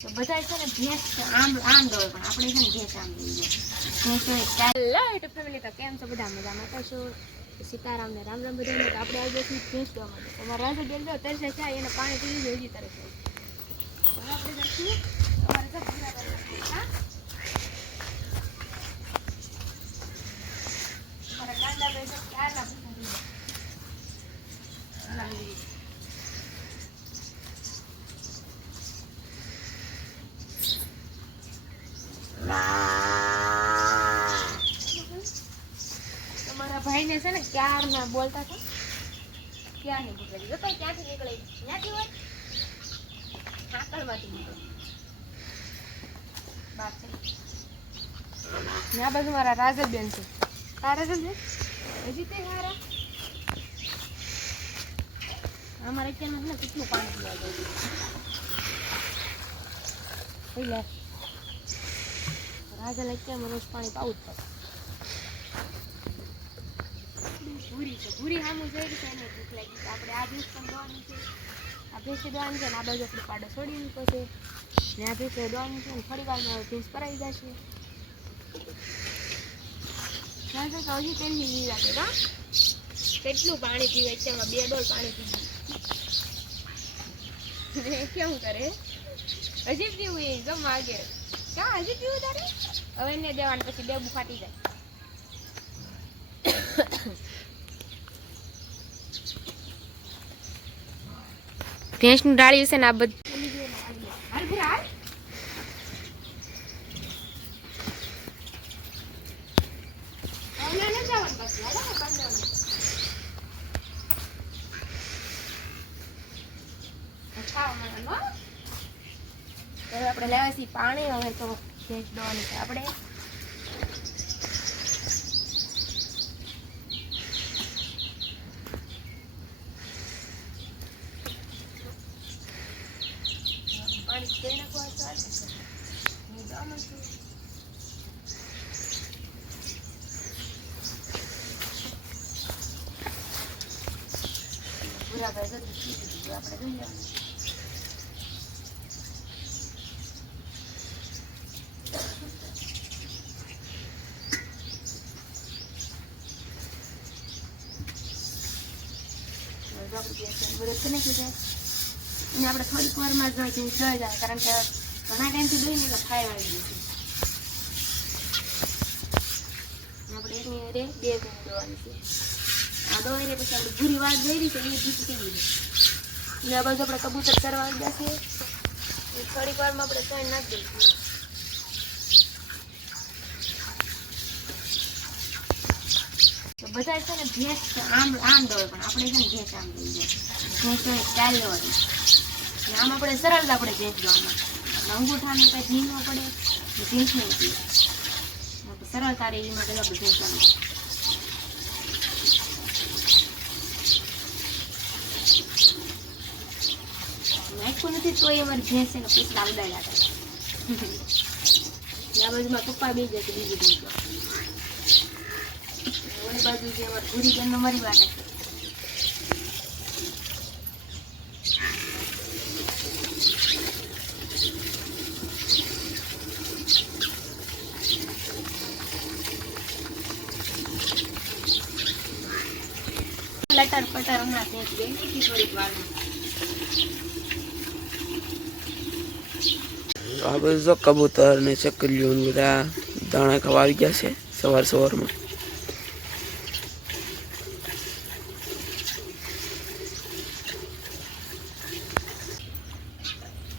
તો બધા છે ને ભેંસ આમ દોડે પણ આપણે છે ને ભેંસ આમ દોડી જાય. હેલો યુટ્યુબ ફેમિલી, તો કેમ છો બધા? મજામાં તો છો? સીતારામ ને રામ રામ બધાને. તો આપણે આજે ભેંસ દોવા માટે અમારા રાજા બેન જો તરસે છે, એને પાણી પી લીધું, હજી તરસે. હવે આપણે જશું અમારે તો પૂરા કરવા. મારા ગાંડા ભાઈ તો ક્યારના પૂછા તમારા ભાઈને છે ને ક્યારના બોલતા હતા, ક્યારની નીકળી જો ક્યાંથી નીકળે, ક્યાંથી હોય આકળમાંથી નીકળે બાપ છે. ને આ બાજુ મારા રાજલબેન છે. તારા રાજલબેન હજી તે હારા અમારે અત્યારમાં છે ને કેટલું પાણી પીવા જાય રાજલ અત્યારમાં રોજ પાણી પાવું જ પડે. ભૂરી છે, ભૂરી સામું જોઈ છે એને ભૂખ લાગી છે. આપણે આ ભેંસ પણ દોવાની છે, આ ભેંસે દોવાની છે ને આ બાજુ આપણે પાડો છોડી મૂકો છે ને આ ભેંસે દોવાની છે ને થોડી વારમાં ભેંસ કરાવી જશે. તો હજી તેની લીધા છે કા કેટલું પાણી પીવે છે, એમાં 2 ડોલ પાણી પીવું કેવું કરે હજી પીવું એ ગમ વાગે ક્યાં હજી પીવું તારે હવે એને દેવાનું પછી ડેબુ ફાટી જાય. ભેંસનું ડાળ્યું છે ને આ બધું આપણે લેવા છીએ પાણી. હવે તો ભેંસ દોવાની છે આપણે. પાણી દઈ નાખવા પૂરા ભાઈ આપણે જોઈ લેવાનું. આપણે થોડીક વારમાં જ દઈ જાય કારણ કે ઘણા ટાઈમથી દઈને એટલે ફાયર આવી ગયું છે. આપણે એકની રે 2 ભેંસ દોવાની છે. આ દોઈ રે પછી આપણે ભૂરી વાત જોઈ રહી છે એ જીત થઈ ગઈ છે. આ બાજુ આપણે કબૂતર કરવા આવી જશે. થોડીક વારમાં આપણે ચણ નાખી દઈશું. તો બધા છે ને ભેંસ આમ દોડે પણ આપણે છે ને ભેંસ આમ દઈ જાય. ભેંસ તો ચાલ લેવાની. આમ આપણે સરળતા આપણે ભેંસ દોવામાં અંગૂઠાને કંઈ ધીમો પડે ભેંસ નહીં પીએ સરળતા રહે એ માટે આપણે ભેંસ આમ નાખ્યું નથી તો અમારી ભેંસ છે ને પીસલા ઉડાડ્યા હતા. આ બાજુમાં પપ્પા બે જશે બીજી ભેંસ ઓલી બાજુ જે અમારી ભૂરી બેનનો મરી વાટે છે. લટર પટર હમણાં ભેંસ ગઈ નથી થોડીક વારમાં. આ બધું કબૂતર ને ચકલીઓ બધા દાણા ખાવા આવી ગયા છે સવારમાં.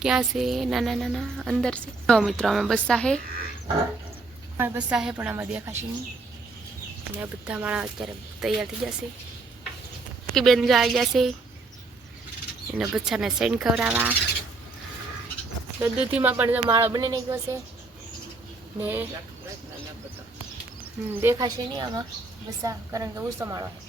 ક્યાં છે? નાના નાના અંદર છે. તો મિત્રો અમે બસા હે પણ આમાં દેખાશે નહીં. અને બધા મારા અત્યારે તૈયાર થઈ જશે કે બેન જો આવી જશે એને બચ્ચાને સેન્ડ ખવડાવવા. દૂધીમાં પણ જો માળો બની નાખ્યો છે ને દેખાશે નહીં આમાં બસા કારણ કે ઊંચો માળો છે.